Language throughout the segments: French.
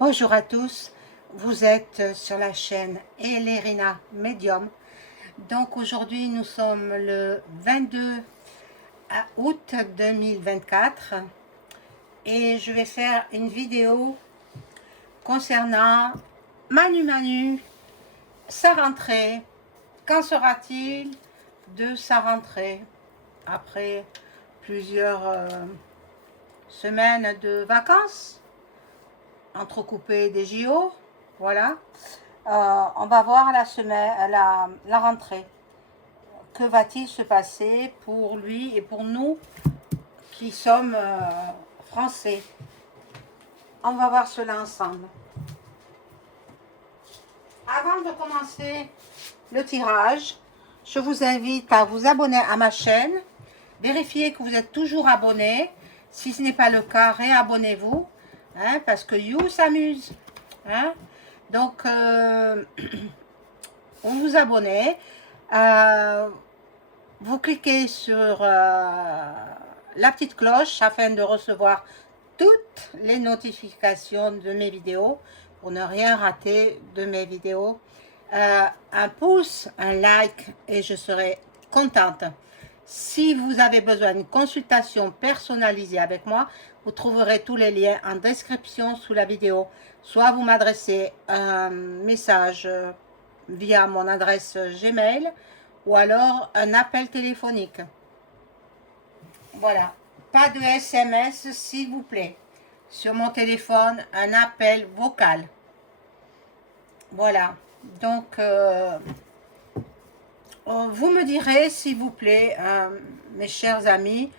Bonjour à tous, vous êtes sur la chaîne Elerina Medium. Donc aujourd'hui nous sommes le 22 août 2024 et je vais faire une vidéo concernant Manu, sa rentrée. Quand sera-t-il de sa rentrée après plusieurs semaines de vacances entrecoupées des JO? Voilà. On va voir la rentrée. Que va-t-il se passer pour lui et pour nous qui sommes français? On va voir cela ensemble. Avant de commencer le tirage, je vous invite à vous abonner à ma chaîne. Vérifiez que vous êtes toujours abonné. Si ce n'est pas le cas, réabonnez-vous. Hein, parce que You s'amuse. Hein? Donc, vous vous abonnez. Vous cliquez sur la petite cloche afin de recevoir toutes les notifications de mes vidéos pour ne rien rater de mes vidéos. Un pouce, un like et je serai contente. Si vous avez besoin d'une consultation personnalisée avec moi, vous trouverez tous les liens en description sous la vidéo. Soit vous m'adressez un message via mon adresse Gmail ou alors un appel téléphonique. Voilà, pas de SMS s'il vous plaît. Sur mon téléphone, un appel vocal. Voilà, donc vous me direz s'il vous plaît, mes chers amis,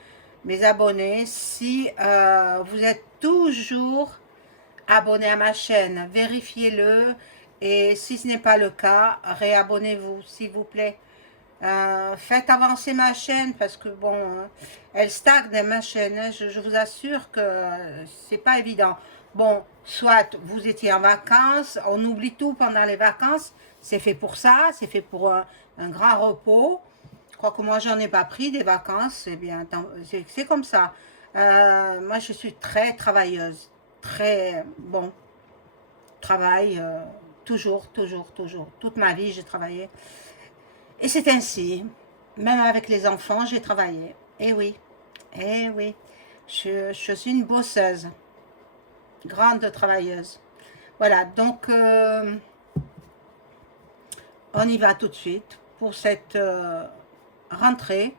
mes abonnés, si vous êtes toujours abonnés à ma chaîne, vérifiez-le et si ce n'est pas le cas, réabonnez-vous s'il vous plaît. Faites avancer ma chaîne parce que bon, elle stagne ma chaîne, hein, je vous assure que c'est pas évident. Bon, soit vous étiez en vacances, on oublie tout pendant les vacances, c'est fait pour ça, c'est fait pour un grand repos. Je crois que moi j'en ai pas pris des vacances, c'est bien, c'est comme ça. Moi je suis très travailleuse, très bon, travail, toujours, toute ma vie j'ai travaillé. Et c'est ainsi, même avec les enfants, j'ai travaillé. Eh oui, je suis une bosseuse, grande travailleuse. Voilà, donc on y va tout de suite pour cette rentrée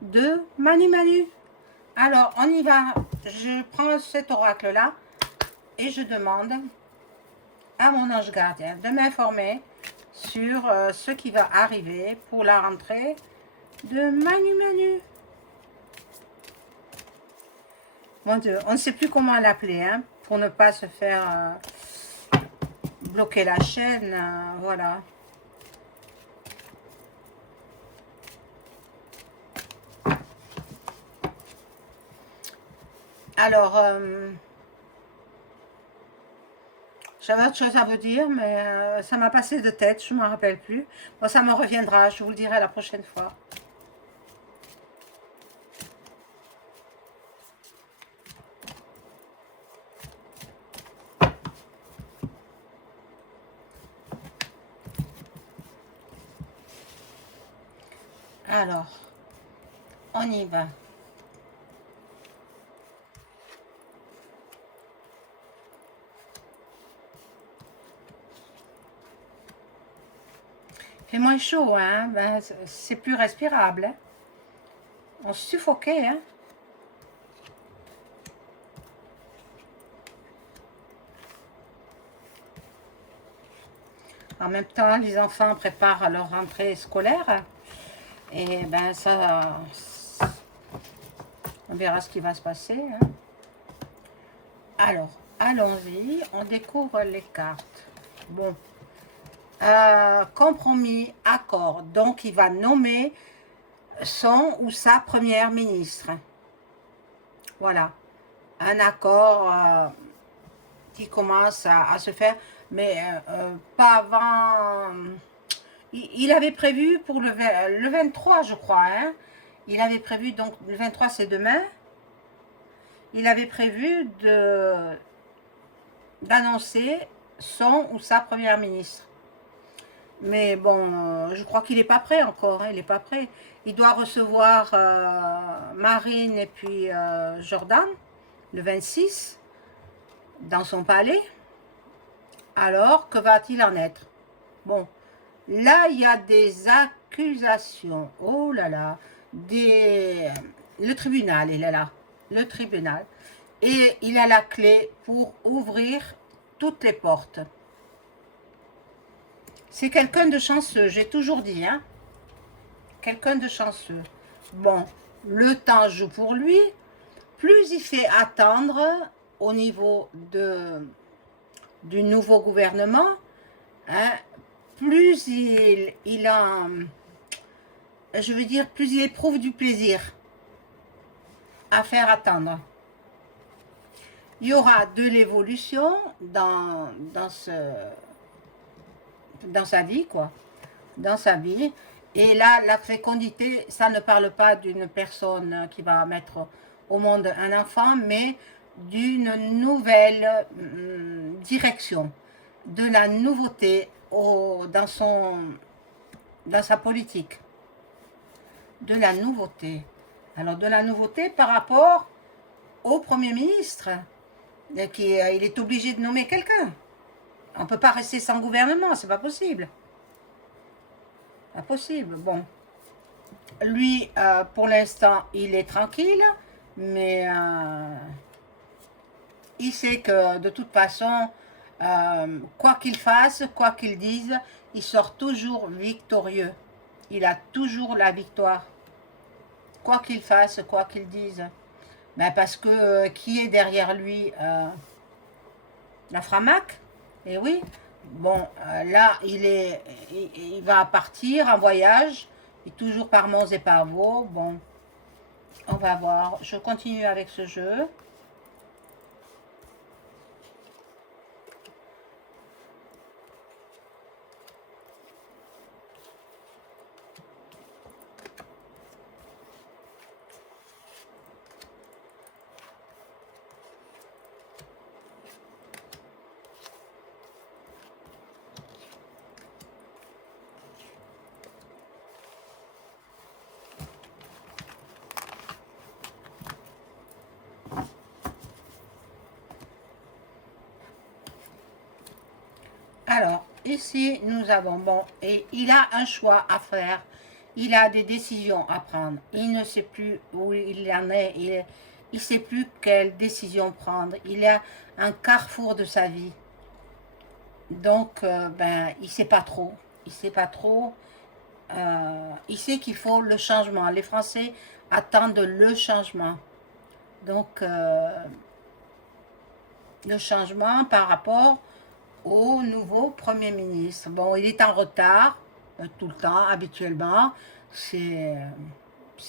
de Manu. Alors, on y va. Je prends cet oracle-là et je demande à mon ange gardien de m'informer sur ce qui va arriver pour la rentrée de Manu. Mon Dieu, on ne sait plus comment l'appeler, hein, pour ne pas se faire bloquer la chaîne, voilà. Alors, j'avais autre chose à vous dire, mais ça m'a passé de tête, je ne m'en rappelle plus. Bon, ça me reviendra, je vous le dirai la prochaine fois. Alors, on y va. Il fait moins chaud, hein, ben, c'est plus respirable. Hein. On se suffoquait, hein. En même temps, les enfants préparent leur rentrée scolaire. Et ben ça, on verra ce qui va se passer. Hein. Alors, allons-y, on découvre les cartes. Bon, compromis, accord. Donc, il va nommer son ou sa première ministre. Voilà, un accord qui commence à se faire, mais pas avant... Il avait prévu pour le 23, je crois. Hein. Il avait prévu, donc le 23 c'est demain. Il avait prévu d'annoncer son ou sa première ministre. Mais bon, je crois qu'il n'est pas prêt encore, hein, il n'est pas prêt. Il doit recevoir Marine et puis Jordan, le 26, dans son palais. Alors, que va-t-il en être? Bon, là, il y a des accusations. Oh là là, le tribunal, il est là. Le tribunal. Et il a la clé pour ouvrir toutes les portes. C'est quelqu'un de chanceux, j'ai toujours dit, hein. Quelqu'un de chanceux. Bon, le temps joue pour lui. Plus il fait attendre au niveau du nouveau gouvernement, hein, plus il a, je veux dire, plus il éprouve du plaisir à faire attendre. Il y aura de l'évolution dans sa vie, quoi. Dans sa vie. Et là, la fécondité, ça ne parle pas d'une personne qui va mettre au monde un enfant, mais d'une nouvelle direction, de la nouveauté dans sa politique. De la nouveauté. Alors, de la nouveauté par rapport au Premier ministre. Il est obligé de nommer quelqu'un. On ne peut pas rester sans gouvernement, c'est pas possible. Pas possible, bon. Lui, pour l'instant, il est tranquille, mais il sait que de toute façon, quoi qu'il fasse, quoi qu'il dise, il sort toujours victorieux. Il a toujours la victoire. Quoi qu'il fasse, quoi qu'il dise. Ben parce que qui est derrière lui? La Framac? Eh oui. Bon, là, il va partir en voyage, et toujours par Mons et par Vaux. Bon, on va voir. Je continue avec ce jeu. Alors, ici, nous avons, bon, et il a un choix à faire. Il a des décisions à prendre. Il ne sait plus où il en est. Il ne sait plus quelle décision prendre. Il a un carrefour de sa vie. Donc, ben, il ne sait pas trop. Il ne sait pas trop. Il sait qu'il faut le changement. Les Français attendent le changement. Donc, le changement par rapport au nouveau Premier ministre. Bon, il est en retard, tout le temps, habituellement. C'est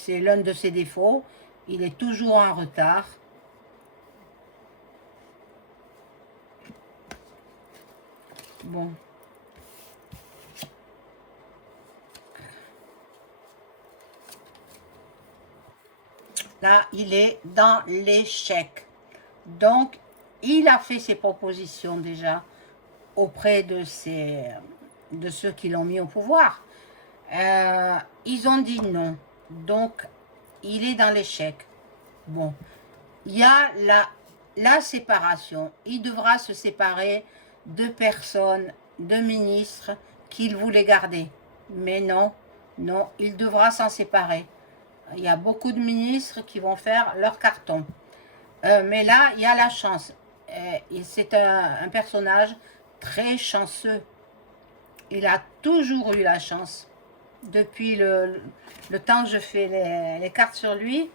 l'un de ses défauts. Il est toujours en retard. Bon. Là, il est dans l'échec. Donc, il a fait ses propositions déjà auprès de ceux qui l'ont mis au pouvoir. Ils ont dit non. Donc, il est dans l'échec. Bon, il y a la séparation. Il devra se séparer de personnes, de ministres qu'il voulait garder. Mais non, non, il devra s'en séparer. Il y a beaucoup de ministres qui vont faire leur carton. Mais là, il y a la chance. C'est un personnage très chanceux. Il a toujours eu la chance. Depuis le temps que je fais les cartes sur lui,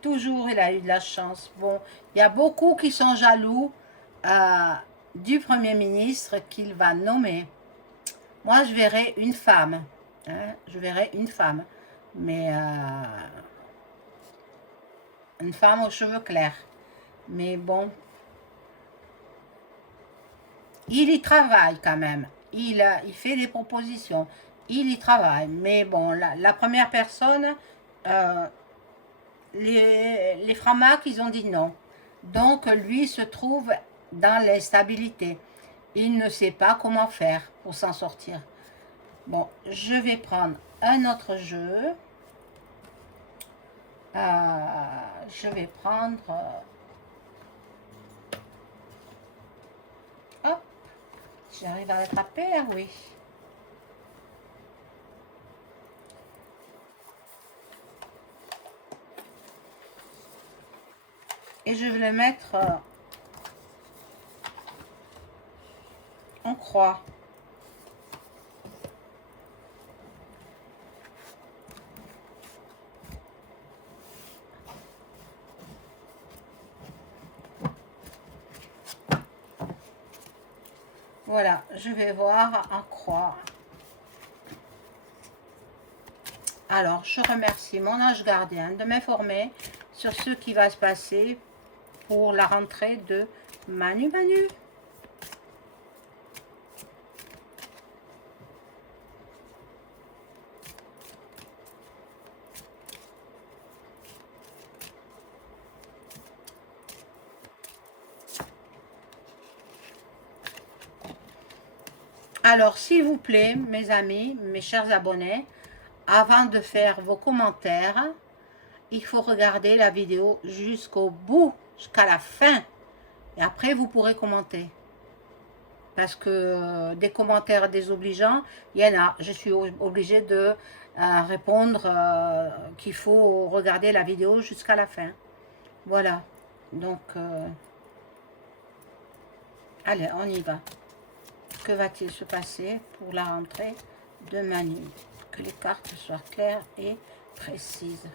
toujours il a eu de la chance. Bon, il y a beaucoup qui sont jaloux du Premier ministre qu'il va nommer. Moi, je verrais une femme. Hein, je verrais une femme. Mais une femme aux cheveux clairs. Mais bon, il y travaille quand même. Il fait des propositions. Il y travaille. Mais bon, la première personne, les Framac, ils ont dit non. Donc, lui se trouve dans l'instabilité. Il ne sait pas comment faire pour s'en sortir. Bon, je vais prendre un autre jeu. Je vais prendre... hop, j'arrive à l'attraper, ah oui. Et je vais le mettre en croix. Voilà, je vais voir en croix. Alors, je remercie mon ange gardien de m'informer sur ce qui va se passer pour la rentrée de Manu Manu. Alors, s'il vous plaît, mes amis, mes chers abonnés, avant de faire vos commentaires, il faut regarder la vidéo jusqu'au bout, jusqu'à la fin. Et après, vous pourrez commenter. Parce que des commentaires désobligeants, il y en a. Je suis obligée de répondre qu'il faut regarder la vidéo jusqu'à la fin. Voilà. Donc, allez, on y va. Que va-t-il se passer pour la rentrée de Manu? Que les cartes soient claires et précises.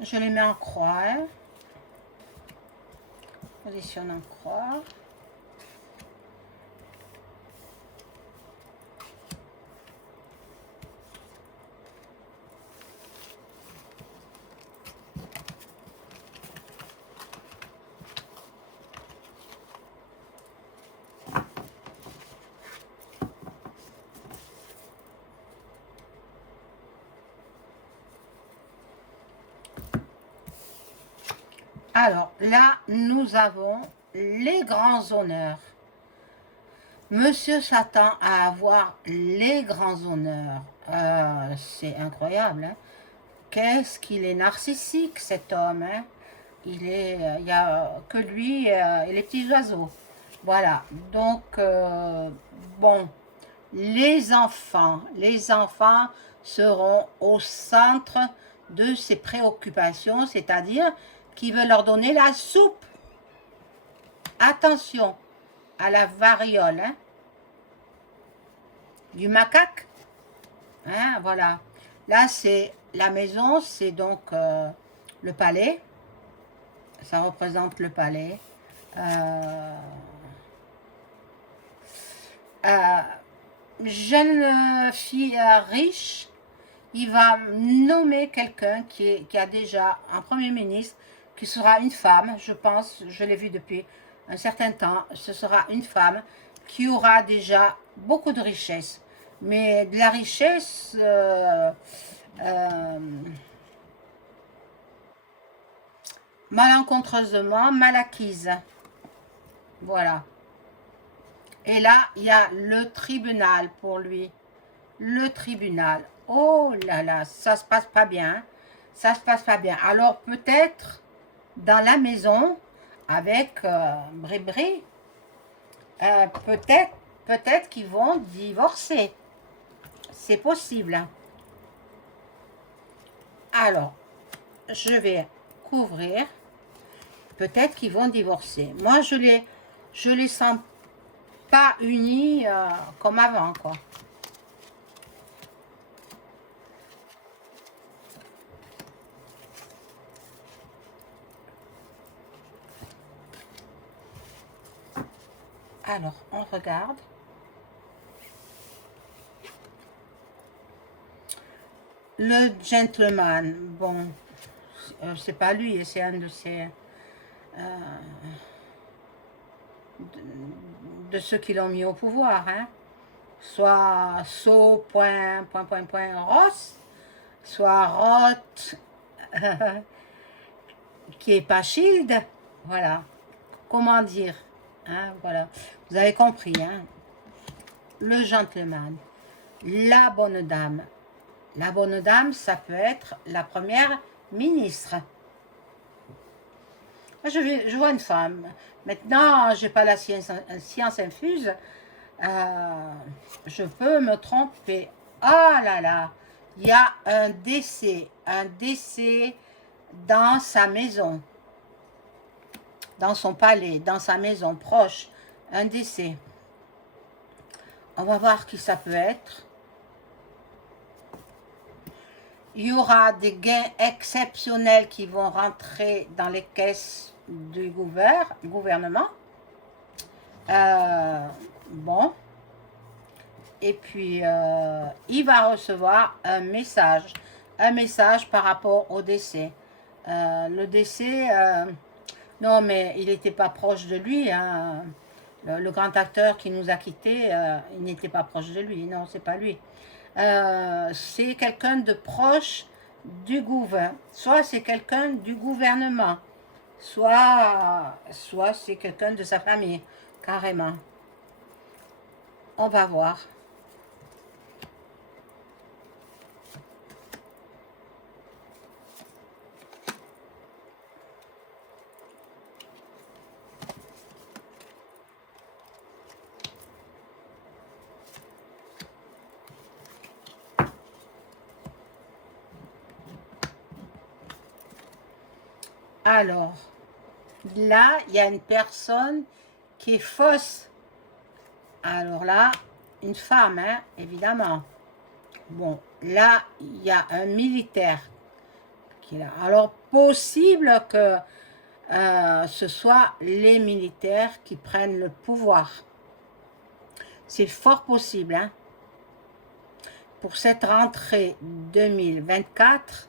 Je les mets en croix. Hein. Positionne en croix. Alors, là, nous avons les grands honneurs. Monsieur s'attend à avoir les grands honneurs. C'est incroyable. Hein? Qu'est-ce qu'il est narcissique, cet homme. Hein? Il n'y a que lui et les petits oiseaux. Voilà. Donc, bon, les enfants seront au centre de ses préoccupations, c'est-à-dire qui veut leur donner la soupe. Attention à la variole, hein, du macaque. Hein, voilà. Là, c'est la maison, c'est donc le palais. Ça représente le palais. Jeune fille riche, il va nommer quelqu'un qui a déjà un premier ministre, qui sera une femme, je pense, je l'ai vu depuis un certain temps, ce sera une femme qui aura déjà beaucoup de richesse, mais de la richesse malencontreusement mal acquise. Voilà. Et là, il y a le tribunal pour lui. Le tribunal. Oh là là, ça se passe pas bien. Ça se passe pas bien. Alors peut-être dans la maison avec Bri-Bri, peut-être qu'ils vont divorcer. C'est possible. Alors, je vais couvrir. Peut-être qu'ils vont divorcer. Moi, je les sens pas unis comme avant, quoi. Alors, on regarde. Le gentleman, bon, c'est pas lui, c'est un de ses... de ceux qui l'ont mis au pouvoir, hein. Soit Ross, soit Roth, qui est pas Shield, voilà. Comment dire, hein, voilà. Vous avez compris, hein. Le gentleman, la bonne dame. La bonne dame, ça peut être la première ministre. Je vois une femme. Maintenant, je n'ai pas la science infuse. Je peux me tromper. Ah là là, il y a un décès dans sa maison, dans son palais, dans sa maison proche, un décès. On va voir qui ça peut être. Il y aura des gains exceptionnels qui vont rentrer dans les caisses du gouvernement. Bon. Et puis, il va recevoir un message par rapport au décès. Le décès, non, mais il n'était pas proche de lui, hein. Le grand acteur qui nous a quittés, il n'était pas proche de lui, non, c'est pas lui. C'est quelqu'un de proche du gouvernement, soit c'est quelqu'un du gouvernement, soit c'est quelqu'un de sa famille, carrément. On va voir. Alors, là, il y a une personne qui est fausse. Alors là, une femme, hein, évidemment. Bon, là, il y a un militaire qui est là. Alors, possible que ce soit les militaires qui prennent le pouvoir. C'est fort possible, hein. Pour cette rentrée 2024,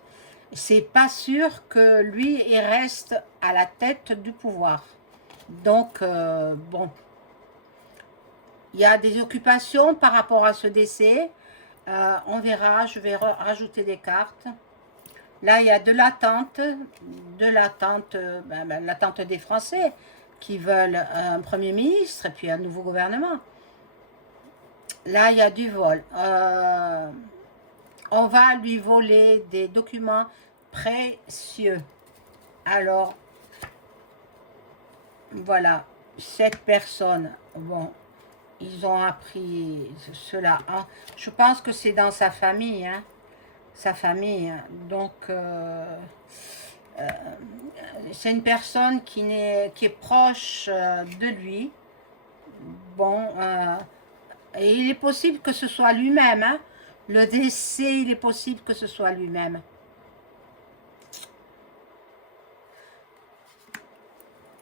c'est pas sûr que lui, il reste à la tête du pouvoir. Donc, bon, il y a des occupations par rapport à ce décès. On verra, je vais rajouter des cartes. Là, il y a de l'attente, l'attente des Français qui veulent un Premier ministre et puis un nouveau gouvernement. Là, il y a du vol. On va lui voler des documents précieux. Alors, voilà, cette personne, bon, ils ont appris cela. Hein. Je pense que c'est dans sa famille, hein, sa famille. Donc, c'est une personne qui est proche de lui. Bon, et il est possible que ce soit lui-même, hein. Le décès, il est possible que ce soit lui-même.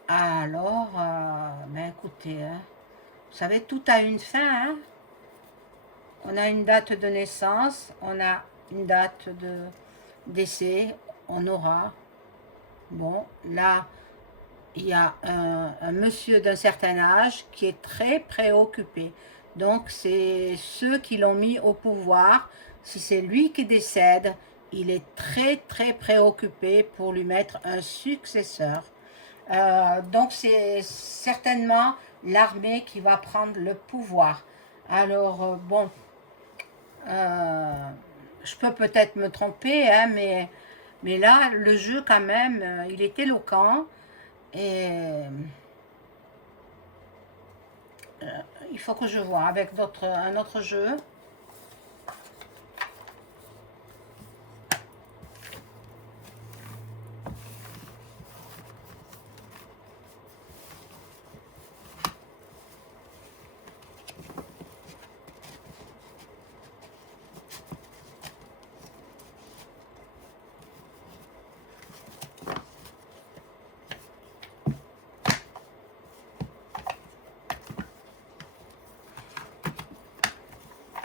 Alors, ben écoutez, hein, vous savez, tout a une fin. Hein. On a une date de naissance, on a une date de décès, on aura. Bon, là, il y a un monsieur d'un certain âge qui est très préoccupé. Donc, c'est ceux qui l'ont mis au pouvoir. Si c'est lui qui décède, il est très, très préoccupé pour lui mettre un successeur. Donc, c'est certainement l'armée qui va prendre le pouvoir. Alors, bon, je peux peut-être me tromper, hein, mais là, le jeu, quand même, il est éloquent. Et il faut que je vois avec un autre jeu.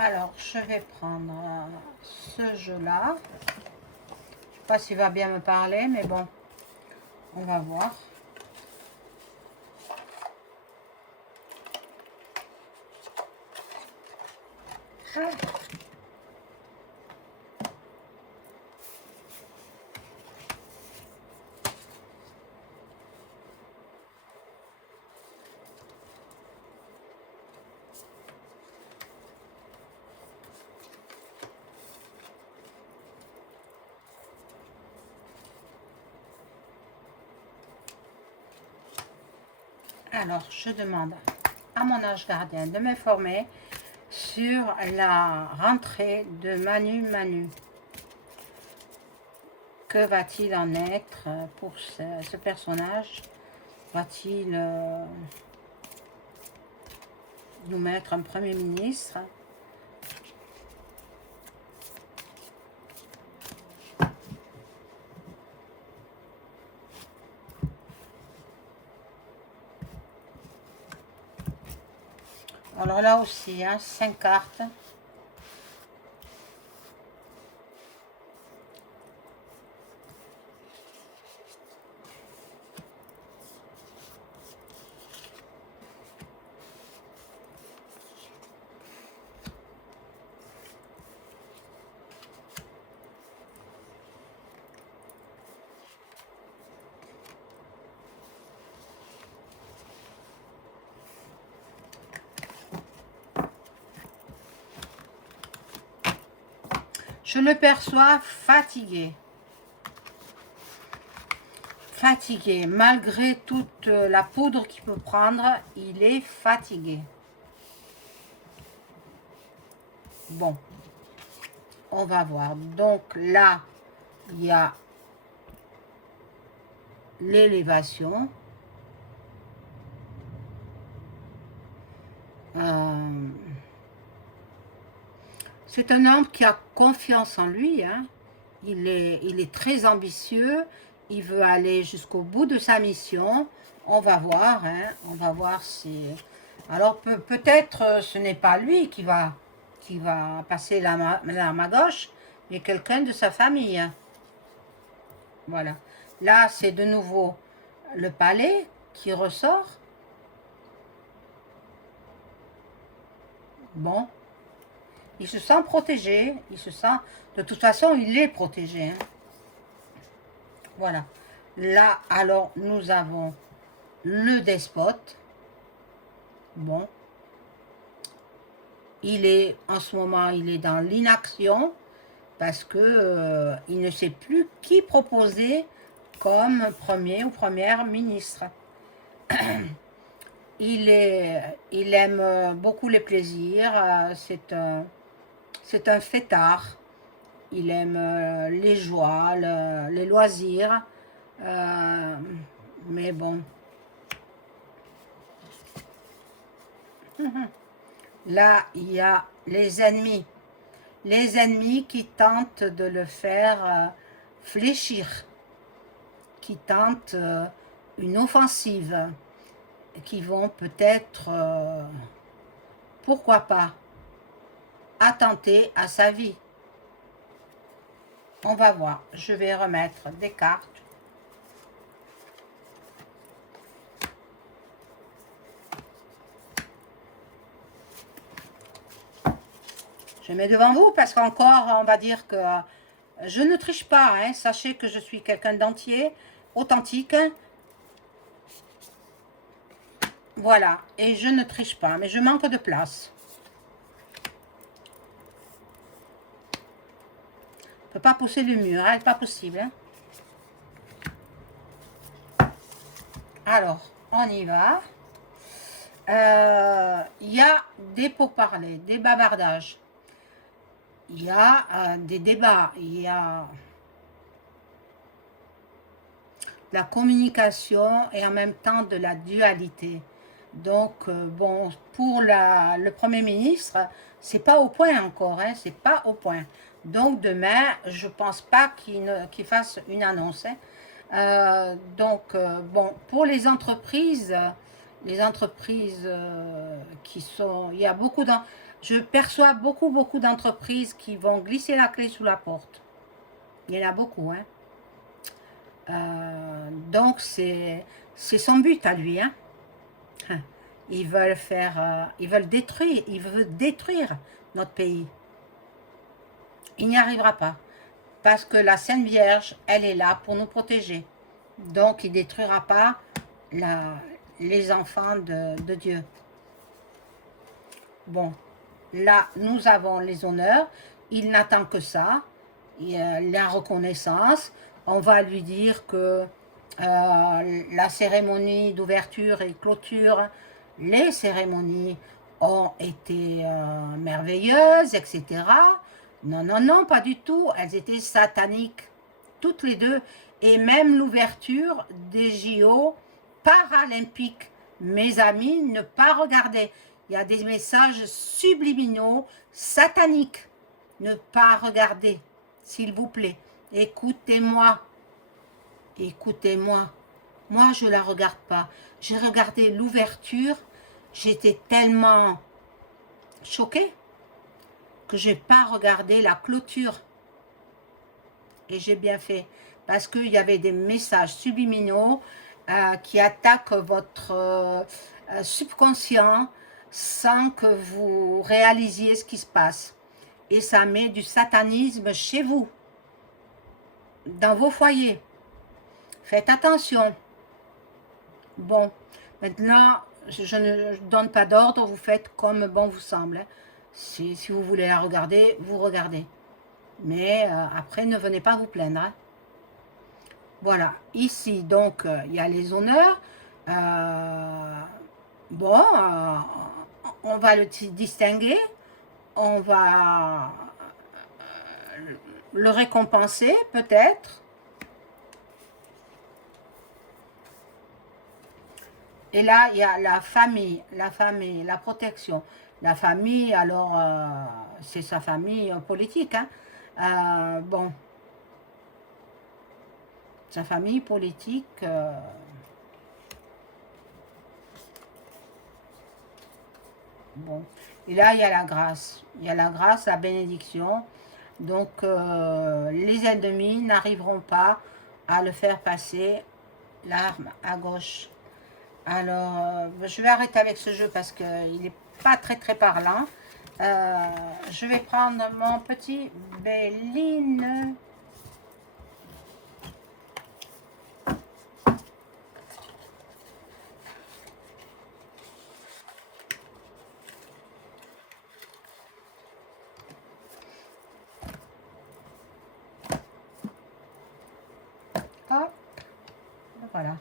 Alors, je vais prendre ce jeu-là. Je ne sais pas s'il va bien me parler, mais bon, on va voir. Alors, je demande à mon ange gardien de m'informer sur la rentrée de Manu Manu. Que va-t-il en être pour ce personnage? Va-t-il nous mettre un premier ministre? Alors là aussi, hein, 5 cartes. Je le perçois fatigué. Fatigué. Malgré toute la poudre qu'il peut prendre, il est fatigué. Bon. On va voir. Donc là, il y a l'élévation. C'est un homme qui a confiance en lui, hein. Il est très ambitieux, il veut aller jusqu'au bout de sa mission. On va voir, hein, on va voir si... Alors peut-être ce n'est pas lui qui va passer l'arme à gauche, mais quelqu'un de sa famille. Voilà. Là, c'est de nouveau le palais qui ressort. Bon. Il se sent protégé, il se sent... De toute façon, il est protégé. Hein. Voilà. Là, alors, nous avons le despote. Bon. Il est, en ce moment, il est dans l'inaction parce que il ne sait plus qui proposer comme premier ou première ministre. Il aime beaucoup les plaisirs, c'est un fêtard. Il aime les joies, les loisirs. Mais bon. Là, il y a les ennemis. Les ennemis qui tentent de le faire fléchir. Qui tentent une offensive. Qui vont peut-être, pourquoi pas, attenter à sa vie. On va voir. Je vais remettre des cartes. Je mets devant vous parce qu'encore, on va dire que je ne triche pas. Hein. Sachez que je suis quelqu'un d'entier, authentique. Voilà. Et je ne triche pas, mais je manque de place. Je ne peux pas pousser le mur, hein, c'est pas possible. Hein. Alors, on y va. Il y a des pourparlers, des bavardages. Il y a des débats. Il y a la communication et en même temps de la dualité. Donc, bon, pour le Premier ministre, c'est pas au point encore, hein, c'est pas au point. Donc, demain, je pense pas qu'il fasse une annonce. Hein. Bon, pour les entreprises qui sont... Il y a beaucoup je perçois beaucoup d'entreprises qui vont glisser la clé sous la porte. Il y en a beaucoup, hein. Donc, c'est son but à lui, hein. Ils veulent faire, ils veulent détruire notre pays. Il n'y arrivera pas. Parce que la Sainte Vierge, elle est là pour nous protéger. Donc, il ne détruira pas les enfants de Dieu. Bon, là, nous avons les honneurs. Il n'attend que ça. La reconnaissance. On va lui dire que la cérémonie d'ouverture et clôture, les cérémonies ont été merveilleuses, etc. Non, non, non, pas du tout. Elles étaient sataniques, toutes les deux. Et même l'ouverture des JO paralympiques. Mes amis, ne pas regarder. Il y a des messages subliminaux, sataniques. Ne pas regarder, s'il vous plaît. Écoutez-moi. Écoutez-moi. Moi, je ne la regarde pas. J'ai regardé l'ouverture. J'étais tellement choquée que je n'ai pas regardé la clôture. Et j'ai bien fait. Parce qu'il y avait des messages subliminaux qui attaquent votre subconscient sans que vous réalisiez ce qui se passe. Et ça met du satanisme chez vous, dans vos foyers. Faites attention. Bon, maintenant, je ne donne pas d'ordre, vous faites comme bon vous semble. Hein. Si vous voulez la regarder, vous regardez. Mais après, ne venez pas vous plaindre. Hein. Voilà, ici, donc, il y a les honneurs. Bon, on va le distinguer. On va le récompenser, peut-être. Et là, il y a la famille, la protection. La famille, alors, c'est sa famille politique. Hein. Bon, sa famille politique. Bon, et là, il y a la grâce. Il y a la grâce, la bénédiction. Donc, les ennemis n'arriveront pas à le faire passer l'arme à gauche. Alors, je vais arrêter avec ce jeu parce qu'il n'est pas très parlant. Je vais prendre mon petit Béline. Hop, voilà.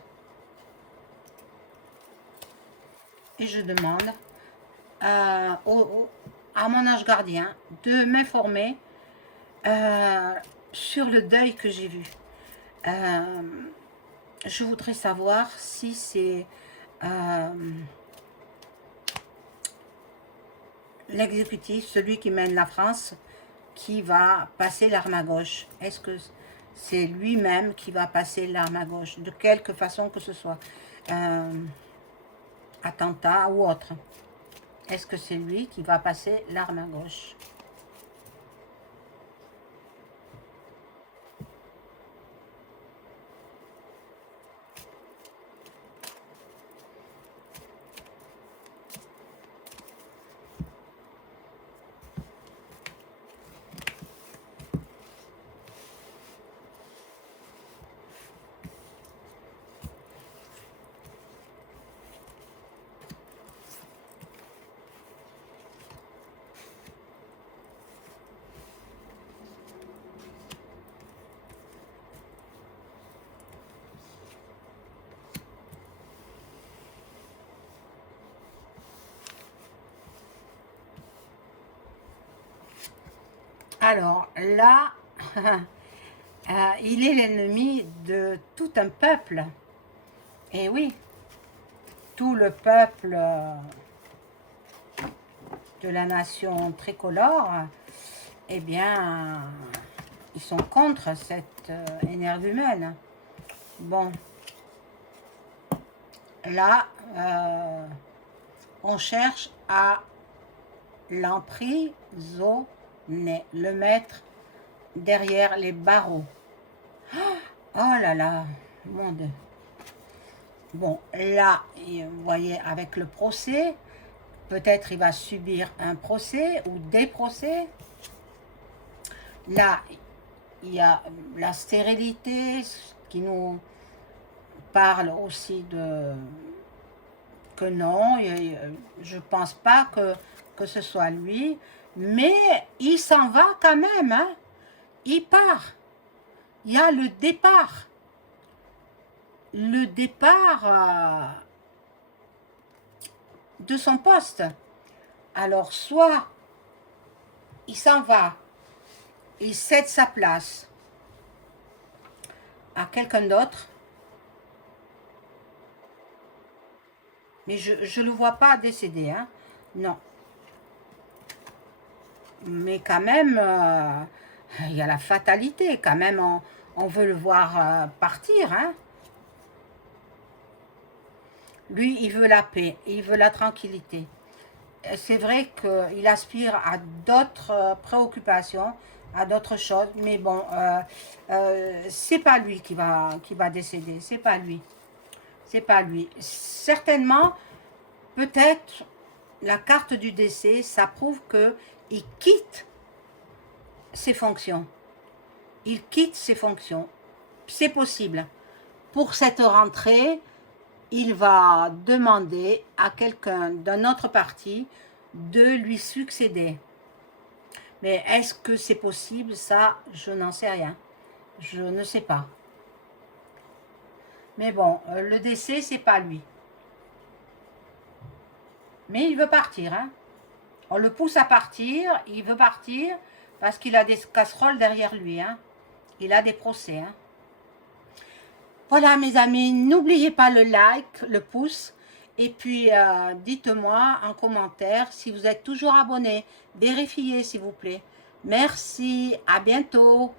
Et je demande à mon ange gardien de m'informer sur le deuil que j'ai vu. Je voudrais savoir si c'est l'exécutif, celui qui mène la France, qui va passer l'arme à gauche. Est-ce que c'est lui-même qui va passer l'arme à gauche, de quelque façon que ce soit, attentat ou autre? Est-ce que c'est lui qui va passer l'arme à gauche? Alors là, il est l'ennemi de tout un peuple. Et oui, tout le peuple de la nation tricolore, eh bien, ils sont contre cette énergumène. Bon, là, on cherche à l'emprisonner, le mettre derrière les barreaux. Oh là là, mon Dieu. Bon, là, vous voyez, avec le procès, peut-être il va subir un procès ou des procès. Là, il y a la stérilité qui nous parle aussi de que non, je pense pas que ce soit lui, mais il s'en va quand même, hein. Il part. Il y a le départ de son poste. Alors, soit il s'en va, il cède sa place à quelqu'un d'autre, mais je ne le vois pas décédé, hein. Non. Mais quand même, il y a la fatalité, quand même, on veut le voir partir, hein. Lui, il veut la paix, il veut la tranquillité. C'est vrai qu'il aspire à d'autres préoccupations, à d'autres choses, mais bon, c'est pas lui qui va décéder, c'est pas lui. C'est pas lui. Certainement, peut-être, la carte du décès, ça prouve qu'il quitte ses fonctions. Il quitte ses fonctions. C'est possible. Pour cette rentrée, il va demander à quelqu'un d'un autre parti de lui succéder. Mais est-ce que c'est possible? Ça, je n'en sais rien. Je ne sais pas. Mais bon, le décès, c'est pas lui. Mais il veut partir, hein. On le pousse à partir, il veut partir parce qu'il a des casseroles derrière lui, hein. Il a des procès, hein. Voilà mes amis, n'oubliez pas le like, le pouce, et puis dites-moi en commentaire si vous êtes toujours abonné. Vérifiez s'il vous plaît. Merci, à bientôt.